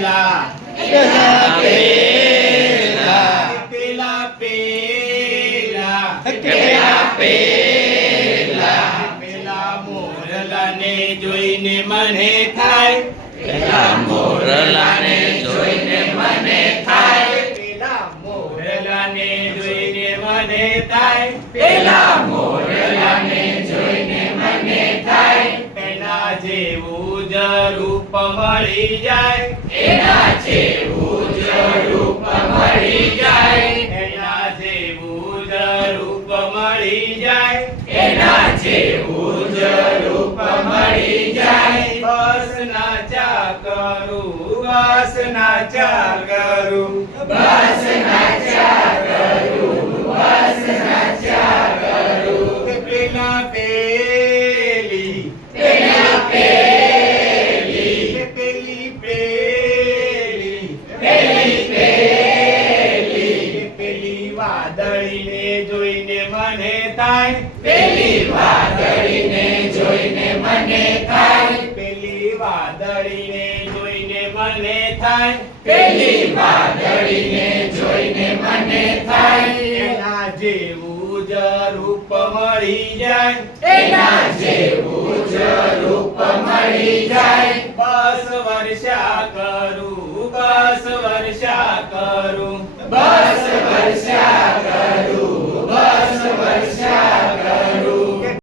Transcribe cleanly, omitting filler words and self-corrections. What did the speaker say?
પેલા પેલા પેલા મોરલાને જોઈને મને થાય પેલા મોરલાને જોઈને મને થાય પેલા મોરલાને જોઈને મને થાય પેલા મોરલાને જોઈને મને થાય એના જેવું જ રૂપ મળી જાય એના જેવું જ રૂપ મળી જાય એના જેવું જ રૂપ મળી જાય એના જેવું જ રૂપ મળી જાય બસ નાચા કરું બસ નાચા કરું બસ નાચ્યા કરું બસ નાચ્યા કરું પેલા પેલી પેલા પેલી પેલી પેલી પેલી પેલી પેલી વાદળીને જોઈને મને થાય પેલી વાદળીને જોઈને મને થાય પેલી વાદળીને જોઈને મને થાય પેલી વાદળીને જોઈને મને થાય એના જેવું જ રૂપ મળી જાય એના જેવું જ રૂપ મળી જાય બસ વર્ષા કરું બસ વર્ષા કરું બસ વર્ષા કરું બસ વર્ષા